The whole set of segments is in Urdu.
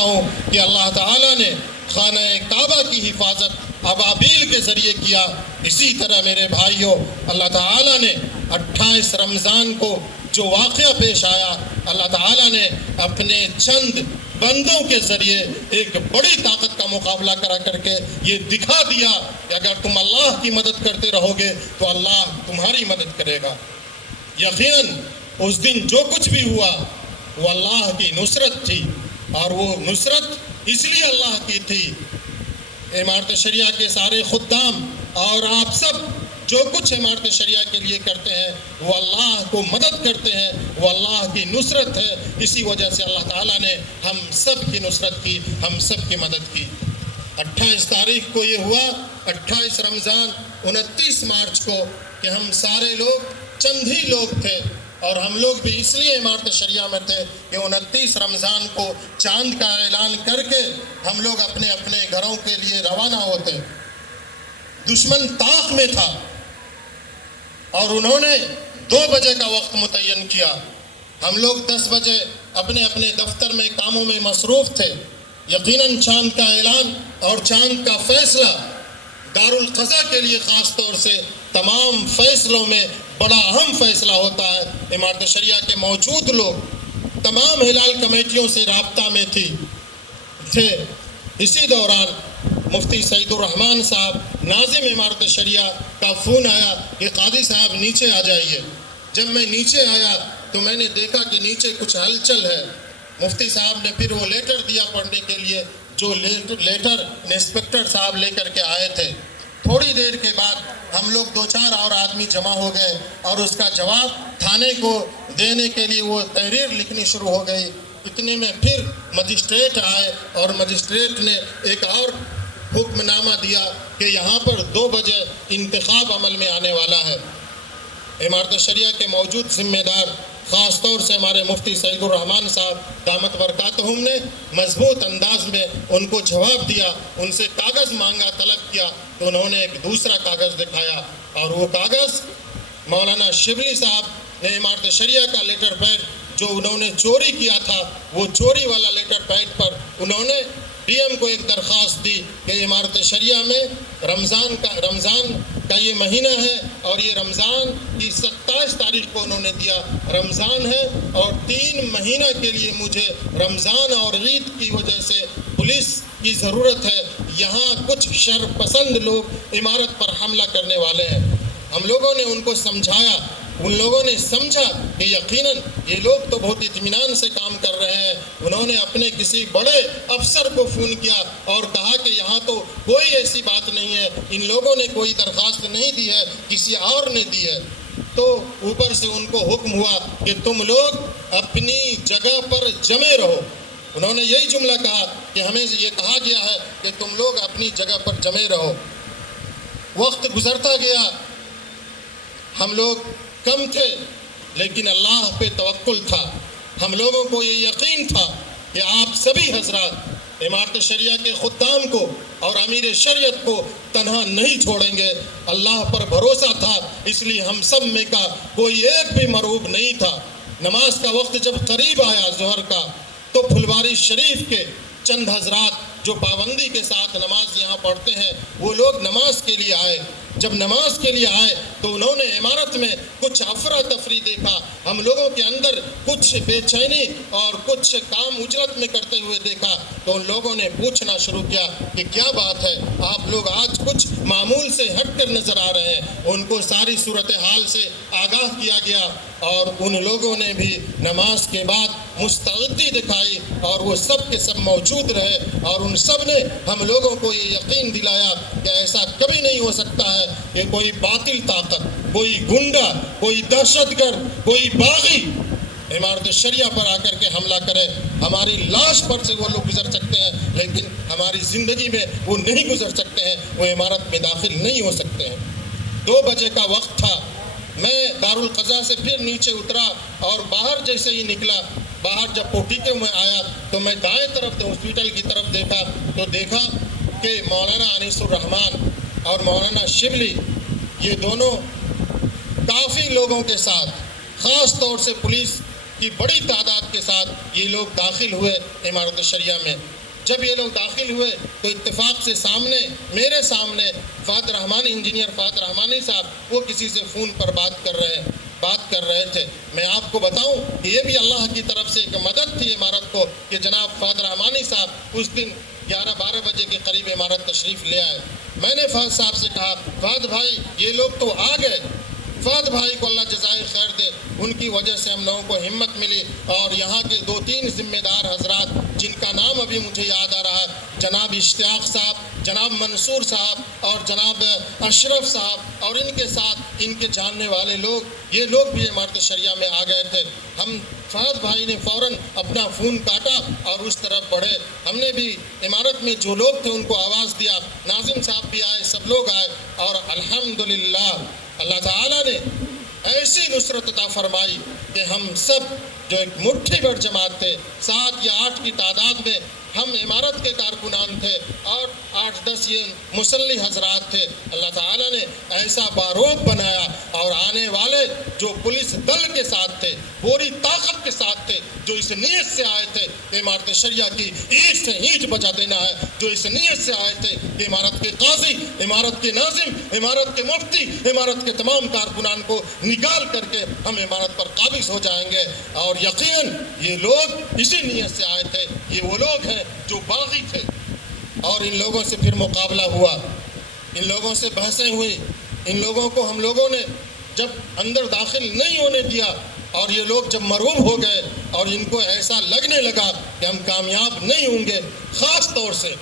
ہوں کہ اللہ تعالیٰ نے خانہ کعبہ کی حفاظت ابابیل کے ذریعے کیا، اسی طرح میرے بھائیوں اللہ تعالیٰ نے 28 رمضان کو جو واقعہ پیش آیا، اللہ تعالیٰ نے اپنے چند بندوں کے ذریعے ایک بڑی طاقت کا مقابلہ کر کے یہ دکھا دیا کہ اگر تم اللہ کی مدد کرتے رہو گے تو اللہ تمہاری مدد کرے گا۔ یقیناً اس دن جو کچھ بھی ہوا وہ اللہ کی نصرت تھی، اور وہ نصرت اس لیے اللہ کی تھی۔ عمارت شریعہ کے سارے خدام اور آپ سب جو کچھ عمارت شریعہ کے لیے کرتے ہیں وہ اللہ کو مدد کرتے ہیں، وہ اللہ کی نصرت ہے۔ اسی وجہ سے اللہ تعالیٰ نے ہم سب کی نصرت کی، ہم سب کی مدد کی۔ 28 تاریخ کو یہ ہوا، 28 رمضان 29 مارچ کو، کہ ہم سارے لوگ چند ہی لوگ تھے، اور ہم لوگ بھی اس لیے عمارت شریعہ میں تھے کہ 29 رمضان کو چاند کا اعلان کر کے ہم لوگ اپنے اپنے گھروں کے لیے روانہ ہوتے۔ دشمن طاق میں تھا اور انہوں نے 2 بجے کا وقت متعین کیا۔ ہم لوگ 10 بجے اپنے اپنے دفتر میں کاموں میں مصروف تھے۔ یقیناً چاند کا اعلان اور چاند کا فیصلہ دارالقضا کے لیے خاص طور سے تمام فیصلوں میں بڑا اہم فیصلہ ہوتا ہے۔ عمارت شریعہ کے موجود لوگ تمام ہلال کمیٹیوں سے رابطہ میں تھے۔ اسی دوران مفتی سعید الرحمان صاحب ناظم عمارت شریعہ کا فون آیا کہ قاضی صاحب نیچے آ جائیے۔ جب میں نیچے آیا تو میں نے دیکھا کہ نیچے کچھ ہلچل ہے۔ مفتی صاحب نے پھر وہ لیٹر دیا پڑھنے کے لیے، جو لیٹر انسپکٹر صاحب لے کر کے آئے تھے۔ تھوڑی دیر کے بعد ہم لوگ 2-4 اور آدمی جمع ہو گئے، اور اس کا جواب تھانے کو دینے کے لیے وہ تحریر لکھنی شروع ہو گئی۔ اتنے میں پھر مجسٹریٹ آئے، اور مجسٹریٹ نے ایک اور حکم نامہ دیا کہ یہاں پر 2 بجے انتخاب عمل میں آنے والا ہے۔ عمارت شریعہ کے موجود ذمہ دار خاص طور سے ہمارے مفتی سعید الرحمان صاحب دامت برکاتہم نے مضبوط انداز میں ان کو جواب دیا، ان سے کاغذ مانگا، طلب کیا، تو انہوں نے ایک دوسرا کاغذ دکھایا، اور وہ کاغذ مولانا شبلی صاحب نے عمارت شریعہ کا لیٹر پیڈ جو انہوں نے چوری کیا تھا، وہ چوری والا لیٹر پیڈ پر انہوں نے ڈی ایم کو ایک درخواست دی کہ عمارت شریعہ میں رمضان کا یہ مہینہ ہے، اور یہ رمضان کی 27 تاریخ کو انہوں نے دیا، رمضان ہے اور 3 مہینہ کے لیے مجھے رمضان اور عید کی وجہ سے پولیس کی ضرورت ہے، یہاں کچھ شر پسند لوگ عمارت پر حملہ کرنے والے ہیں۔ ہم لوگوں نے ان کو سمجھایا، ان لوگوں نے سمجھا کہ یقیناً یہ لوگ تو بہت اطمینان سے کام کر رہے ہیں۔ انہوں نے اپنے کسی بڑے افسر کو فون کیا اور کہا کہ یہاں تو کوئی ایسی بات نہیں ہے، ان لوگوں نے کوئی درخواست نہیں دی ہے، کسی اور نے دی ہے۔ تو اوپر سے ان کو حکم ہوا کہ تم لوگ اپنی جگہ پر جمے رہو۔ انہوں نے یہی جملہ کہا کہ ہمیں یہ کہا گیا ہے کہ تم لوگ اپنی جگہ پر جمے رہو۔ وقت گزرتا گیا، ہم لوگ کم تھے لیکن اللہ پہ توکل تھا۔ ہم لوگوں کو یہ یقین تھا کہ آپ سبھی حضرات عمارت شریعہ کے خدام کو اور امیر شریعت کو تنہا نہیں چھوڑیں گے۔ اللہ پر بھروسہ تھا، اس لیے ہم سب میں کا کوئی ایک بھی مرعوب نہیں تھا۔ نماز کا وقت جب قریب آیا ظہر کا، تو پھلواری شریف کے چند حضرات جو پابندی کے ساتھ نماز یہاں پڑھتے ہیں، وہ لوگ نماز کے لیے آئے۔ جب نماز کے لیے آئے تو انہوں نے عمارت میں کچھ افراتفری دیکھا، ہم لوگوں کے اندر کچھ بے چینی اور کچھ کام اجرت میں کرتے ہوئے دیکھا، تو ان لوگوں نے پوچھنا شروع کیا کہ کیا بات ہے، آپ لوگ آج کچھ معمول سے ہٹ کر نظر آ رہے ہیں۔ ان کو ساری صورتحال سے آگاہ کیا گیا، اور ان لوگوں نے بھی نماز کے بعد مستعدی دکھائی، اور وہ سب کے سب موجود رہے، اور ان سب نے ہم لوگوں کو یہ یقین دلایا کہ ایسا کبھی نہیں ہو سکتا ہے کہ کوئی باطل طاقت، کوئی گنڈا، کوئی دہشت گرد، کوئی باغی عمارت شریعہ پر آ کر کے حملہ کرے۔ ہماری لاش پر سے وہ لوگ گزر سکتے ہیں، لیکن ہماری زندگی میں وہ نہیں گزر سکتے ہیں، وہ عمارت میں داخل نہیں ہو سکتے ہیں۔ 2 بجے کا وقت تھا، میں دارالقضا سے پھر نیچے اترا، اور باہر جیسے ہی نکلا، باہر جب پوٹیکے میں آیا تو میں دائیں طرف ہاسپٹل کی طرف دیکھا، تو دیکھا کہ مولانا انیس الرحمان اور مولانا شبلی یہ دونوں کافی لوگوں کے ساتھ، خاص طور سے پولیس کی بڑی تعداد کے ساتھ یہ لوگ داخل ہوئے عمارت شریعہ میں۔ جب یہ لوگ داخل ہوئے تو اتفاق سے میرے سامنے فہد رحمانی، انجینئر فہد رحمانی صاحب، وہ کسی سے فون پر بات کر رہے تھے۔ میں آپ کو بتاؤں کہ یہ بھی اللہ کی طرف سے ایک مدد تھی عمارت کو کہ جناب فہد رحمانی صاحب اس دن 11-12 بجے کے قریب عمارت تشریف لے آئے۔ میں نے فہد صاحب سے کہا فہد بھائی یہ لوگ تو آ گئے، فہد بھائی کو اللہ جزائے خیر دے، ان کی وجہ سے ہم لوگوں کو ہمت ملی، اور یہاں کے 2-3 ذمہ دار حضرات جن کا نام ابھی مجھے یاد آ رہا ہے، جناب اشتیاق صاحب، جناب منصور صاحب اور جناب اشرف صاحب، اور ان کے ساتھ ان کے جاننے والے لوگ، یہ لوگ بھی عمارت شریعہ میں آ گئے تھے۔ ہم فہد بھائی نے فوراً اپنا فون کاٹا اور اس طرف بڑھے۔ ہم نے بھی عمارت میں جو لوگ تھے ان کو آواز دیا، ناظم صاحب بھی آئے، سب لوگ آئے، اور الحمدللہ اللہ تعالیٰ نے ایسی نصرت عطا فرمائی کہ ہم سب جو ایک مٹھی بھر جماعت تھے، 7 یا 8 کی تعداد میں ہم عمارت کے کارکنان تھے، اور 8-10 یہ مسلح حضرات تھے۔ اللہ تعالیٰ نے ایسا بارود بنایا، اور آنے والے جو پولیس دل کے ساتھ تھے، پوری طاقت کے ساتھ تھے، جو اس نیت سے آئے تھے کہ عمارت شریعہ کی اینٹ سے اینٹ بجا دینا ہے، جو اس نیت سے آئے تھے کہ عمارت کے قاضی، عمارت کے ناظم، عمارت کے مفتی، عمارت کے تمام کارکنان کو نکال کر کے ہم عمارت پر قابض ہو جائیں گے۔ اور یقیناً یہ لوگ اسی نیت سے آئے تھے، یہ وہ لوگ ہیں جو باغی تھے، اور ان لوگوں سے پھر مقابلہ ہوا، ان لوگوں سے بحثیں ہوئی، ان لوگوں کو ہم لوگوں نے جب اندر داخل نہیں ہونے دیا، اور یہ لوگ جب مرعوب ہو گئے اور ان کو ایسا لگنے لگا کہ ہم کامیاب نہیں ہوں گے، خاص طور سے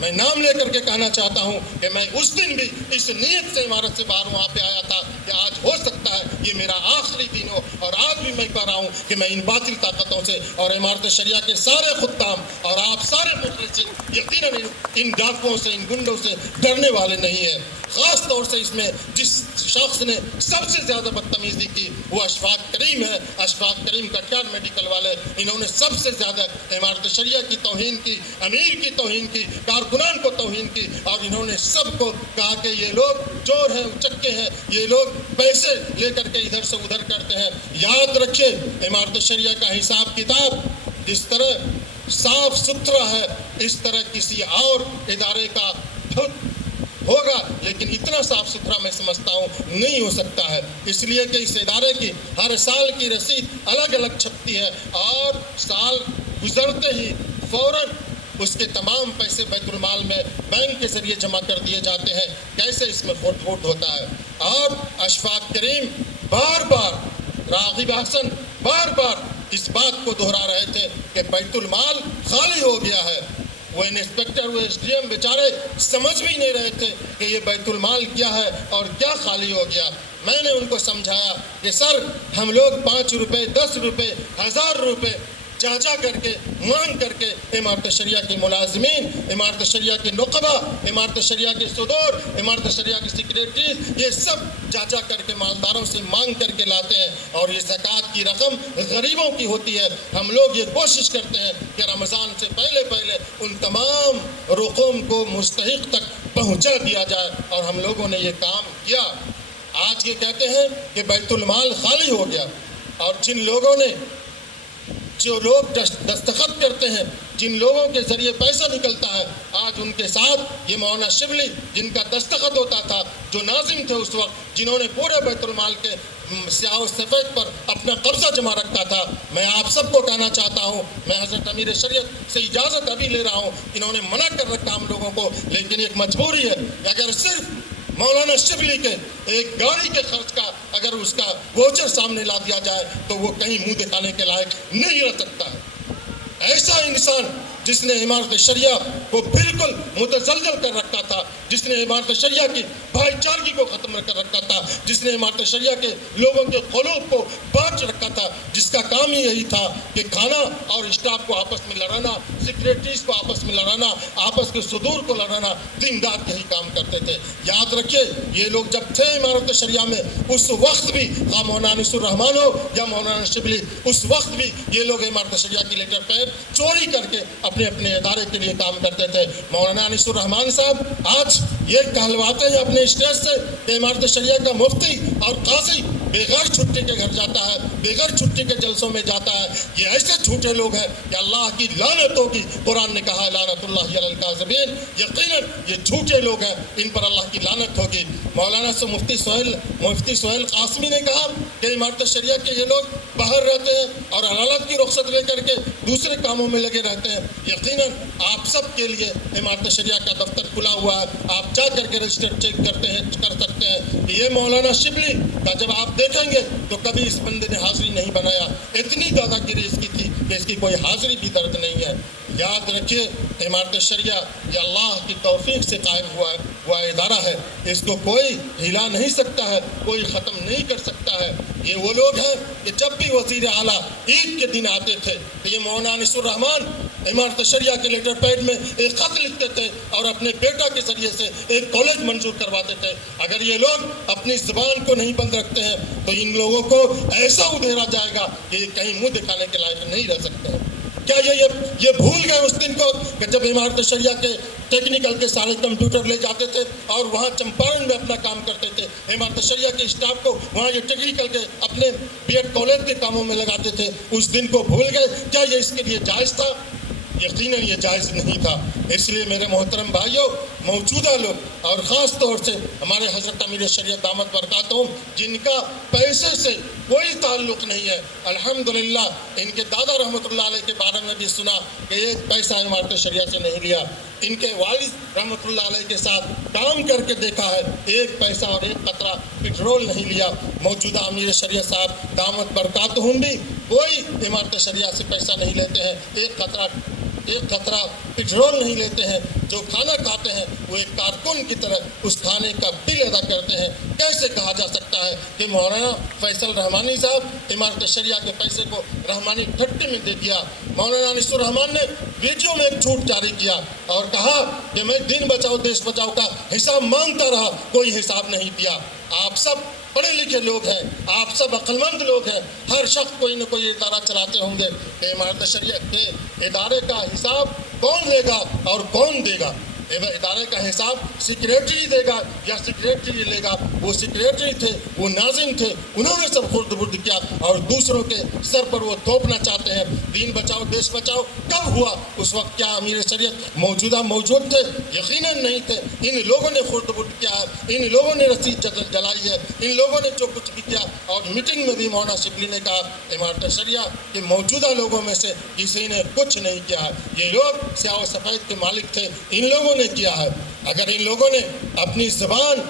میں نام لے کر کے کہنا چاہتا ہوں کہ میں اس دن بھی اس نیت سے عمارت سے باہر وہاں پہ آیا تھا کہ آج ہو سکتا ہے یہ میرا آخری دن ہو، اور آج بھی میں کہہ رہا ہوں کہ میں ان باطل طاقتوں سے اور عمارت شریعہ کے سارے خدام اور آپ سارے مخلصین یقیناً ان ڈاکوؤں سے، ان گنڈوں سے ڈرنے والے نہیں ہیں۔ خاص طور سے اس میں جس شخص نے سب سے زیادہ بدتمیزی کی وہ اشفاق کریم ہے، اشفاق کریم کٹیہار میڈیکل والے، انہوں نے سب سے زیادہ عمارت شریعہ کی توہین کی، امیر کی توہین کی، کارکنان کو توہین کی، اور انہوں نے سب کو کہا کہ یہ لوگ چور ہیں، اچکے ہیں، یہ لوگ پیسے لے کر کے ادھر سے ادھر کرتے ہیں۔ یاد رکھیے عمارت شریعہ کا حساب کتاب جس طرح صاف ستھرا ہے اس طرح کسی اور ادارے کا ہوگا، لیکن اتنا صاف ستھرا میں سمجھتا ہوں نہیں ہو سکتا ہے، اس لیے کہ اس ادارے کی ہر سال کی رسید الگ الگ چھپتی ہے، اور سال گزرتے ہی فوراً اس کے تمام پیسے بیت المال میں بینک کے ذریعے جمع کر دیے جاتے ہیں۔ کیسے اس میں فوٹ فوٹ ہوتا ہے؟ اور اشفاق کریم بار بار، راغب حسن بار بار اس بات کو دہرا رہے تھے کہ بیت المال خالی ہو گیا ہے۔ وہ انسپیکٹر، وہ ایس ڈی ایم بیچارے سمجھ بھی نہیں رہے تھے کہ یہ بیت المال کیا ہے اور کیا خالی ہو گیا۔ میں نے ان کو سمجھایا کہ سر ہم لوگ 5 روپے، 10 روپے، 1000 روپے جا کر کے مانگ کر کے عمارت شریعہ کے ملازمین، عمارت شریعہ کے نقبہ، عمارت شریعہ کے صدور، عمارت شریعہ کے سیکریٹریز، یہ سب جا کر کے مالداروں سے مانگ کر کے لاتے ہیں، اور یہ زکوٰۃ کی رقم غریبوں کی ہوتی ہے۔ ہم لوگ یہ کوشش کرتے ہیں کہ رمضان سے پہلے پہلے ان تمام رقوم کو مستحق تک پہنچا دیا جائے، اور ہم لوگوں نے یہ کام کیا۔ آج یہ کہتے ہیں کہ بیت المال خالی ہو گیا، اور جو لوگ دستخط کرتے ہیں، جن لوگوں کے ذریعے پیسہ نکلتا ہے، آج ان کے ساتھ یہ مولانا شبلی جن کا دستخط ہوتا تھا، جو ناظم تھے اس وقت، جنہوں نے پورے بیت المال کے سیاہ و سفید پر اپنا قبضہ جمع رکھا تھا، میں آپ سب کو کہنا چاہتا ہوں، میں حضرت امیر شریعت سے اجازت ابھی لے رہا ہوں، انہوں نے منع کر رکھا ہم لوگوں کو، لیکن ایک مجبوری ہے کہ اگر صرف مولانا شبلی کے ایک گاڑی کے خرچ کا اگر اس کا ووچر سامنے لا دیا جائے تو وہ کہیں منہ دکھانے کے لائق نہیں رہ سکتا ہے۔ ایسا انسان جس نے عمارت شریعہ کو بالکل متزلزل کر رکھا تھا، جس نے عمارت شریعہ کی بھائی چارگی کو ختم کر رکھا تھا، جس نے عمارت شریعہ کے لوگوں کے قلوب کو بانٹ رکھا تھا، جس کا کام ہی یہی تھا کہ کھانا اور اسٹاف کو آپس میں لڑانا، سیکریٹریز کو آپس میں لڑانا، آپس کے صدور کو لڑانا، دن رات یہی کام کرتے تھے۔ یاد رکھیے یہ لوگ جب تھے عمارت شریعہ میں، اس وقت بھی خواہ مولانا انیس الرحمان ہو یا مولانا شبلی، اس وقت بھی یہ لوگ عمارت شریعہ کی لیٹر پیڈ چوری کر کے اپنے ادارے کے لیے کام کرتے تھے۔ مولانا انیس الرحمان صاحب آج یہ کہلواتے ہیں اپنے اسٹیج سے کہ عمارت شریعہ کا مفتی اور قاضی بغیر چھٹی کے گھر جاتا ہے, بغیر چھٹی کے جلسوں میں جاتا ہے, یہ ایسے جھوٹے لوگ ہیں کہ اللہ کی لعنت ہوگی. قرآن نے کہا لعنت اللہ علی الکاذبین, یقیناً یہ جھوٹے لوگ ہیں, ان پر اللہ کی لعنت ہوگی. مولانا سے مفتی سہیل قاسمی نے کہا کہ امارت شریعہ کے یہ لوگ باہر رہتے ہیں اور عدالت کی رخصت لے کر کے دوسرے کاموں میں لگے رہتے ہیں. یقیناً آپ سب کے لیے امارت شریعہ کا دفتر کھلا ہوا ہے, آپ جا کر کے رجسٹر چیک کر سکتے ہیں. یہ مولانا شبلی کا جب آپ دیکھیں گے تو کبھی اس بندے نے حاضری نہیں بنایا, اتنی دادا گیری اس کی تھی کہ اس کی کوئی حاضری بھی درد نہیں ہے. یاد رکھیے امارت شریعہ یہ اللہ کی توفیق سے قائم ہوا ادارہ ہے, اس کو کوئی ہلا نہیں سکتا ہے, کوئی ختم نہیں کر سکتا ہے. یہ وہ لوگ ہیں کہ جب بھی وزیر اعلیٰ عید کے دن آتے تھے تو یہ مولانا انیس الرحمان امارت شریعہ کے لیٹر پیڈ میں ایک خط لکھتے تھے اور اپنے بیٹا کے ذریعے سے ایک کالج منظور کرواتے تھے. اگر یہ لوگ اپنی زبان کو نہیں بند رکھتے ہیں تو ان لوگوں کو ایسا ادھیرا جائے گا کہ یہ کہیں منہ دکھانے کے لائق نہیں رہ سکتے ہیں. کیا یہ بھول گئے اس دن کو کہ جب امارت شریعہ کے ٹیکنیکل کے سارے کمپیوٹر لے جاتے تھے اور وہاں چمپارن میں اپنا کام کرتے تھے, امارت شریعہ کے اسٹاف کو وہاں یہ ٹیکنیکل کے اپنے بی ایڈ کالج کے کاموں میں لگاتے تھے, اس دن کو بھول گئے؟ کیا یہ اس کے لیے جائز تھا؟ یقیناً یہ جائز نہیں تھا. اس لیے میرے محترم بھائیوں, موجودہ لوگ اور خاص طور سے ہمارے حضرت امیر شریعت دامت برکاتہم جن کا پیسے سے کوئی تعلق نہیں ہے, الحمدللہ ان کے دادا رحمۃ اللہ علیہ کے بارے میں بھی سنا کہ ایک پیسہ امارت شریعہ سے نہیں لیا. ان کے والد رحمۃ اللہ علیہ کے ساتھ کام کر کے دیکھا ہے, ایک پیسہ اور ایک قطرہ پٹرول نہیں لیا. موجودہ امیر شریعت صاحب دامت برکاتہم بھی کوئی امارت شریعہ سے پیسہ نہیں لیتے ہیں, ایک قطرہ پٹرول نہیں لیتے ہیں. جو کھانا کھاتے ہیں وہ ایک کارکن کی طرح اس کھانے کا بل ادا کرتے ہیں. کیسے کہا جا سکتا ہے کہ مولانا فیصل رحمانی صاحب امارت شریعہ کے پیسے کو رحمانی ٹھٹی میں دے دیا؟ مولانا انیس الرحمان نے ویڈیو میں ایک جھوٹ جاری کیا اور کہا کہ میں دین بچاؤ دیش بچاؤ کا حساب مانگتا رہا, کوئی حساب نہیں دیا. آپ سب پڑھے لکھے لوگ ہیں, آپ سب عقل مند لوگ ہیں, ہر شخص کوئی نہ کوئی ادارہ چلاتے ہوں گے کہ امارت شریعہ کے ادارے کا حساب کون لے گا اور کون دے گا؟ ادارے کا حساب سیکریٹری دے گا یا سیکریٹری لے گا؟ وہ سیکریٹری تھے, وہ ناظم تھے, انہوں نے سب خرد برد کیا اور دوسروں کے سر پر وہ تھوپنا چاہتے ہیں. دین بچاؤ دیش بچاؤ کب ہوا؟ اس وقت کیا امیر شریعت موجود تھے؟ یقیناً نہیں تھے. ان لوگوں نے خرد برد کیا ہے, ان لوگوں نے رسید جلائی ہے, ان لوگوں نے جو کچھ بھی کیا. اور میٹنگ میں بھی مولانا شبلی نے کہا امارت شریعہ کے موجودہ لوگوں میں سے کسی نے کچھ نہیں کیا ہے, یہ لوگ سیاہ و سفید کے مالک تھے, ان لوگوں نے کیا ہے. اگر ان لوگوں نے اپنی زبان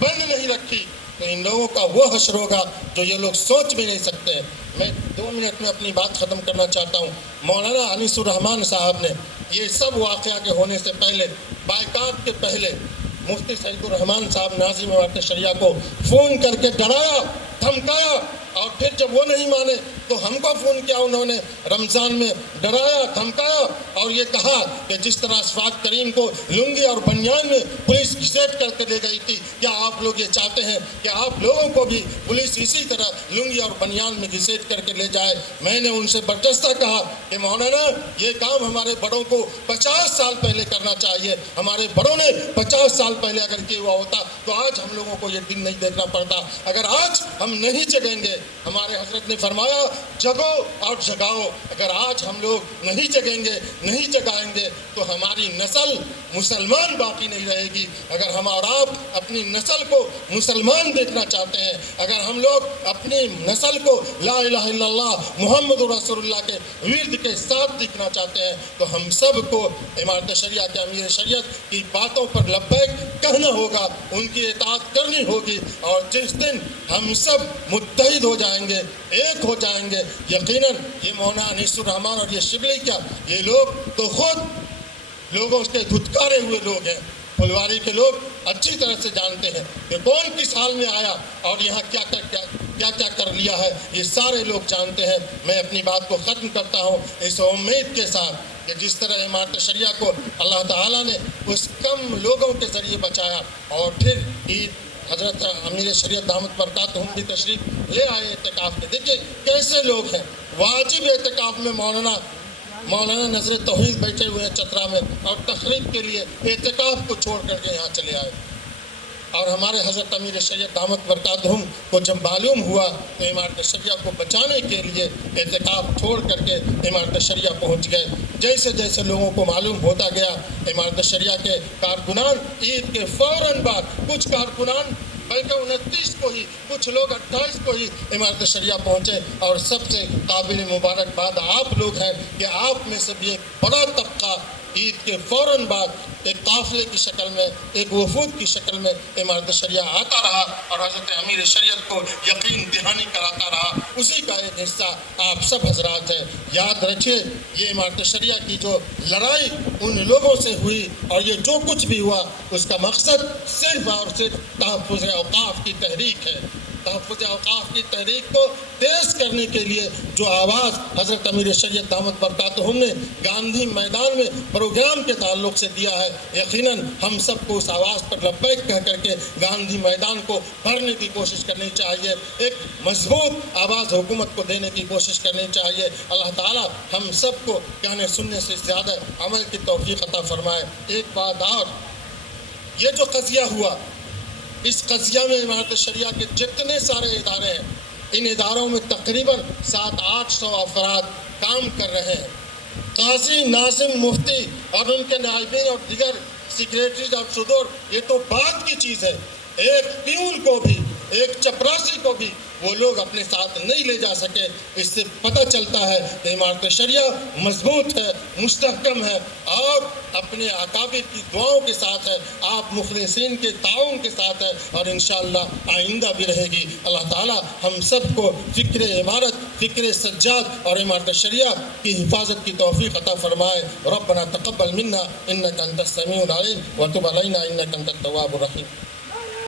بند نہیں رکھی تو ان لوگوں کا وہ حشر ہوگا جو یہ لوگ سوچ بھی نہیں سکتے. میں 2 منٹ میں اپنی بات ختم کرنا چاہتا ہوں. مولانا انیس الرحمان صاحب نے یہ سب واقعہ کے ہونے سے پہلے, بائیکاٹ کے پہلے, مفتی سعید الرحمان صاحب ناظم امارت شریعہ کو فون کر کے ڈرایا, دھمکایا, اور پھر جب وہ نہیں مانے تو ہم کو فون کیا انہوں نے, رمضان میں ڈرایا, دھمکایا اور یہ کہا کہ جس طرح اشفاق کریم کو لنگی اور بنیان میں پولیس گھسیٹ کر کے لے گئی تھی, کیا آپ لوگ یہ چاہتے ہیں کہ آپ لوگوں کو بھی پولیس اسی طرح لنگی اور بنیان میں گھسیٹ کر کے لے جائے؟ میں نے ان سے برجستہ کہا کہ مولانا یہ کام ہمارے بڑوں کو 50 سال پہلے کرنا چاہیے. ہمارے بڑوں نے 50 سال پہلے اگر کیا ہوا ہوتا تو آج ہم لوگوں کو یہ دن نہیں دیکھنا پڑتا. اگر آج ہم نہیں جگیں گے, ہمارے حضرت نے فرمایا جگو اور جگاؤ, اگر آج ہم لوگ نہیں جگیں گے, نہیں جگائیں گے تو ہماری نسل مسلمان باقی نہیں رہے گی. اگر ہم اور آپ اپنی نسل کو مسلمان دیکھنا چاہتے ہیں, اگر ہم لوگ اپنی نسل کو لا الہ الا اللہ محمد رسول اللہ کے ورد کے ساتھ دیکھنا چاہتے ہیں تو ہم سب کو امارت شریعہ کے امیر شریعت کی باتوں پر لبیک کہنا ہوگا, ان کی اطاعت کرنی ہوگی. اور جس دن ہم سب متحد ہو جائیں گے, ایک ہو جائیں گے, یقیناً یہ مولانا انیس الرحمان اور یہ شبلی کیا, یہ لوگ تو خود لوگوں کے دھتکارے ہوئے لوگ ہیں. پھلواری کے لوگ اچھی طرح سے جانتے ہیں کہ کون کس حال میں آیا اور یہاں کیا کر لیا ہے, یہ سارے لوگ جانتے ہیں. میں اپنی بات کو ختم کرتا ہوں اس امید کے ساتھ کہ جس طرح امارت شریعہ کو اللہ تعالیٰ نے اس کم لوگوں کے ذریعے بچایا اور پھر عید حضرت امیر شریعت دامت برکاتہم بھی تشریف لے آئے اعتکاف میں. دیکھیے کیسے لوگ ہیں, واجب اعتکاف میں مولانا نظر توحید بیٹھے ہوئے ہیں چترا میں اور تقریب کے لیے اعتکاف کو چھوڑ کر کے یہاں چلے آئے. اور ہمارے حضرت امیر شریعت دامت برکاتہم کو جب معلوم ہوا تو امارت شریعہ کو بچانے کے لیے اعتکاف چھوڑ کر کے امارت شریعہ پہنچ گئے۔ جیسے جیسے لوگوں کو معلوم ہوتا گیا، امارت شریعہ کے کارکنان عید کے فوراً بعد کچھ کارکنان بلکہ 29 کو ہی، کچھ لوگ 28 کو ہی امارت شریعہ پہنچے، اور سب سے قابل مبارکباد آپ لوگ ہیں کہ آپ میں سے بھی ایک بڑا طبقہ عید کے فوراً بعد ایک قافلے کی شکل میں، ایک وفود کی شکل میں امارت شریعہ آتا رہا اور حضرت امیر شریعت کو یقین دہانی کراتا رہا۔ اسی کا ایک حصہ آپ سب حضرات ہیں۔ یاد رکھیے، یہ امارت شریعہ کی جو لڑائی ان لوگوں سے ہوئی اور یہ جو کچھ بھی ہوا، اس کا مقصد صرف اور صرف تحفظ اوقاف کی تحریک ہے۔ تحفظ اوقاف کی تحریک کو تیز کرنے کے لیے جو آواز حضرت امیر شریعت دامت برکاتہم نے گاندھی میدان میں پروگرام کے تعلق سے دیا ہے، یقیناً ہم سب کو اس آواز پر لبیک کہہ کر کے گاندھی میدان کو بھرنے کی کوشش کرنی چاہیے، ایک مضبوط آواز حکومت کو دینے کی کوشش کرنی چاہیے۔ اللہ تعالیٰ ہم سب کو کہنے سننے سے زیادہ عمل کی توفیق عطا فرمائے۔ ایک بات اور، یہ جو قضیہ ہوا، اس قضیہ میں امارت شریعہ کے جتنے سارے ادارے ہیں، ان اداروں میں تقریباً 700-800 افراد کام کر رہے ہیں۔ قاضی، ناظم، مفتی اور ان کے نائبین اور دیگر سیکریٹریز اور صدور، یہ تو بات کی چیز ہے۔ ایک پیون کو بھی، ایک چپراسی کو بھی وہ لوگ اپنے ساتھ نہیں لے جا سکے۔ اس سے پتہ چلتا ہے کہ امارت شریعہ مضبوط ہے، مستحکم ہے اور اپنے اکابر کی دعاؤں کے ساتھ ہے، آپ مخلصین کے تعاون کے ساتھ ہے، اور انشاءاللہ آئندہ بھی رہے گی۔ اللہ تعالیٰ ہم سب کو فکر عمارت، فکر سجاد اور امارت شریعہ کی حفاظت کی توفیق عطا فرمائے۔ ربنا تقبل منا انک انت السمیع العلیم وتب علینا انک انت التواب الرحیم۔